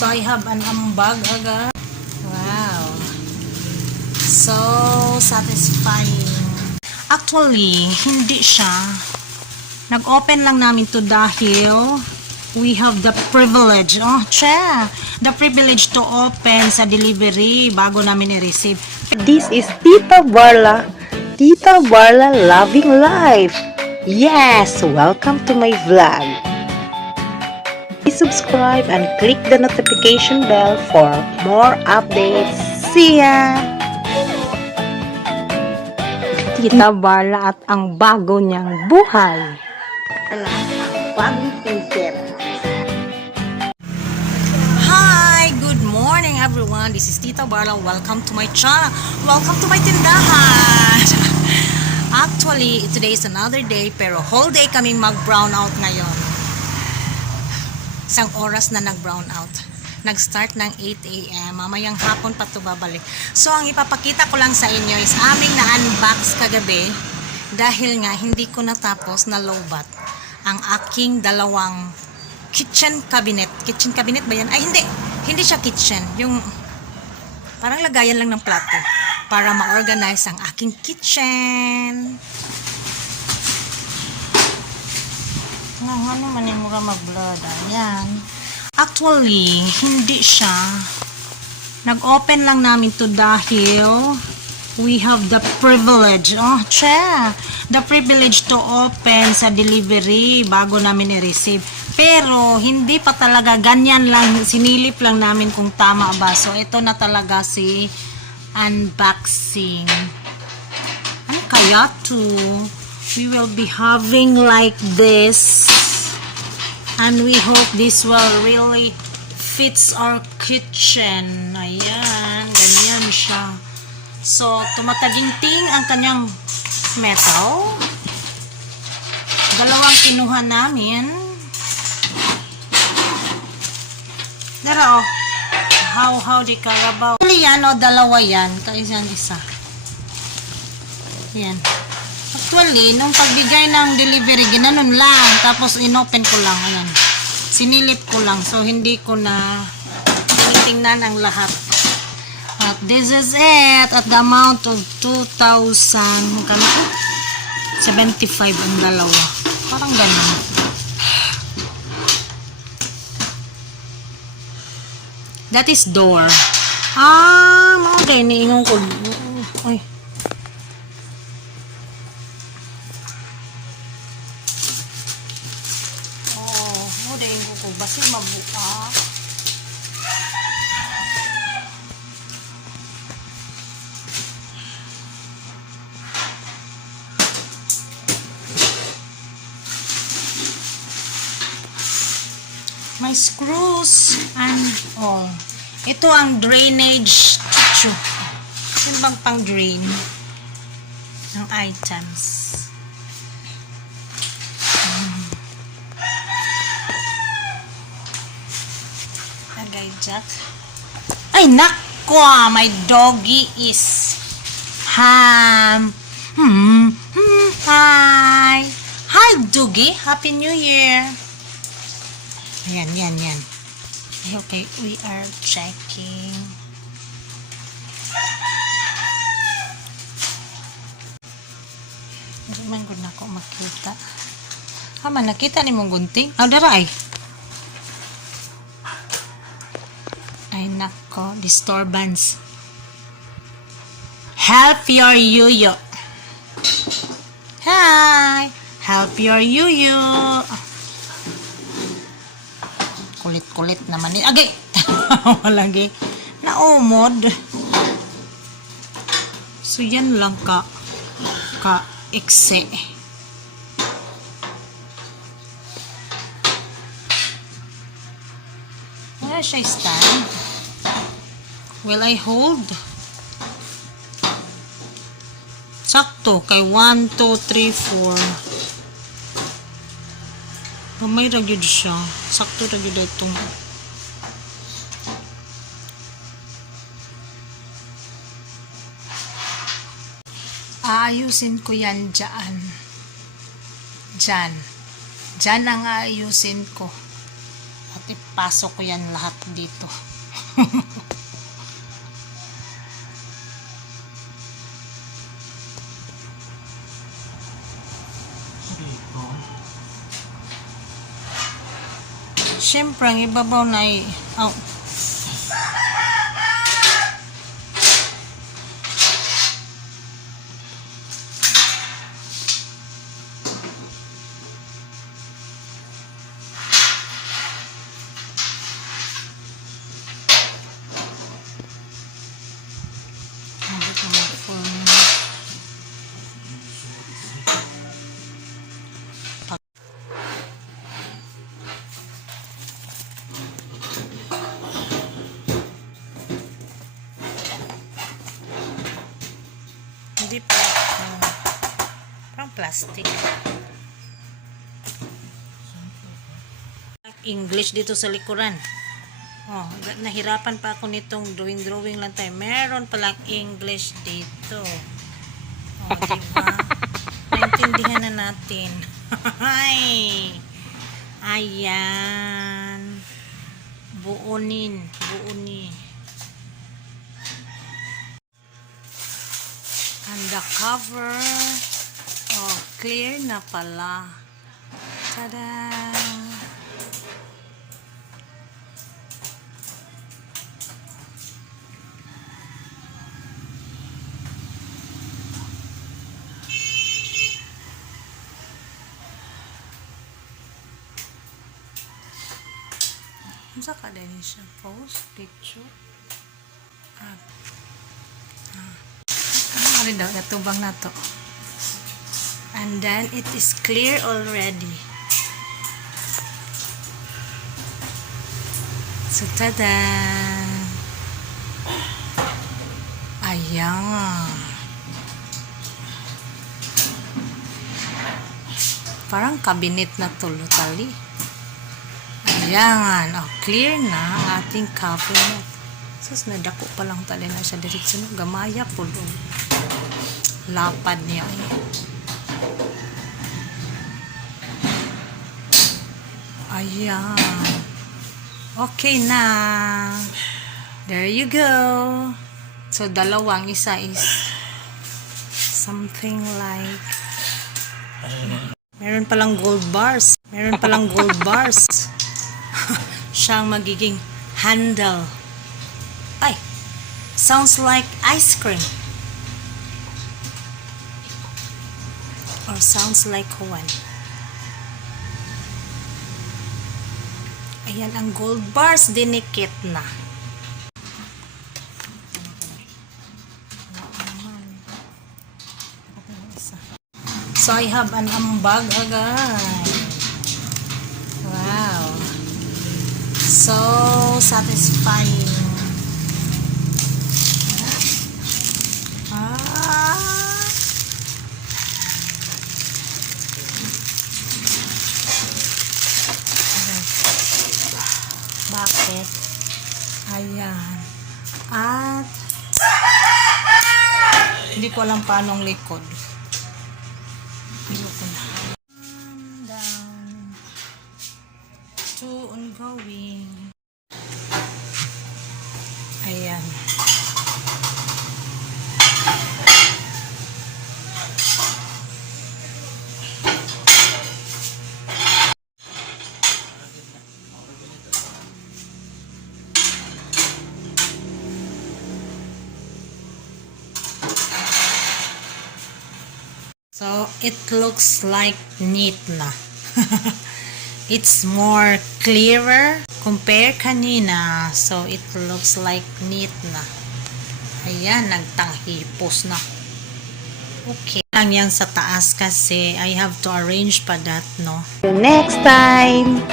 So I have an ambag agad. Wow. So satisfying. Actually, hindi siya. Nag-open lang namin to dahil we have the privilege. Oh, the privilege to open sa delivery bago namin i-receive. This is Tita Barla. Tita Barla Loving Life. Yes, welcome to my vlog. Please subscribe and click the notification bell for more updates. See ya! Tita Barla at ang bago niyang buhay. Bagong t-shirt. Hi! Good morning everyone! This is Tita Barla. Welcome to my channel. Welcome to my tindahan! Actually, today is another day pero whole day kaming mag-brown out ngayon. Isang oras na nag-brown out. Nag-start ng 8 a.m. Mamayang hapon pa ito babalik. So, ang ipapakita ko lang sa inyo is aming na-unbox kagabi dahil nga hindi ko natapos na lowbat ang aking dalawang kitchen cabinet. Kitchen cabinet ba yan? Ay, hindi. Hindi siya kitchen. Yung parang lagayan lang ng plato para ma-organize ang aking kitchen. Ano man yung mura mag-blood. Ayan. Actually, hindi siya. Nag-open lang namin to dahil we have the privilege. Oh, the privilege to open sa delivery bago namin i-receive. Pero, hindi pa talaga ganyan lang. Sinilip lang namin kung tama ba. So, ito na talaga si unboxing. Ano kaya to? We will be having like this. And we hope this will really fits our kitchen. Ayan, ganyan siya. So, tumataginting ang kanyang metal. Dalawang kinuha namin. Dara, oh. How di Carabao. Yan, o, dalawa yan. Kaisang isa. Yan. Actually, nung pagbigay ng delivery, ginanon lang. Tapos, inopen ko lang. Ayan. Sinilip ko lang. So, hindi ko na tinitingnan ang lahat. At this is it. At the amount of 2,075 ang dalawa. Parang ganun. That is door. Mga niingon ko. Ay. Basi mabuka. May screws and all. Ito ang drainage tissue. Ano bang pang drain ng items? Jack. Ay, nakwa! My doggy is ham. Hi! Hi, doggy! Happy New Year! Yan. Okay, we are checking. Hindi man good na ako makita. Nakita ni mong gunting? Daray! Ay, nako, disturbance. Help your yuyo. Hi! Help your yuyo. Kulit-kulit naman. Agay! Malagi. Naumod. So, yan lang ka-ekse. Wala siya stand. Will I hold? Sakto. Kay 1, 2, 3, 4. May ragyod siya. Sakto ragyod itong. Aayusin ko yan dyan. Dyan ang aayusin ko. At pasok ko yan lahat dito. Siyempre, ang ibabaw na ay... Oh. Hindi pa. Parang plastic. English dito sa likuran. Oh, nahirapan pa ako nitong drawing lang tayo. Meron palang English dito. Oh, diba? Naintindihan na natin. Ay! Ayan. Buunin. And the cover, oh, clear na pala. Tada! Masa ka din siya? Post, picture. Ano rin daw, natubang na to. And then, it is clear already. So, tada! Ayan. Parang cabinet na to, totally. Ayan. Oh, clear na ang ating cabinet. Sus, nadako pa lang tali na siya diretso na. Gamaya po doon. Lapad niya. Ayan. Okay na. There you go. So, dalawang isa is something like meron palang gold bars. Siyang magiging handle. Ay, sounds like ice cream. Or sounds like one. Ayan ang gold bars, dinikit na. So, I have an ambag agad. Wow. So satisfying. Bakit? Ayan. At hindi ko alam paano ang likod. Down to ongoing. Ayan. So, it looks like neat na. It's more clearer compare kanina. So, it looks like neat na. Ayan, nagtanghipos na. Okay. Lang yan sa taas kasi I have to arrange pa that, no? Next time!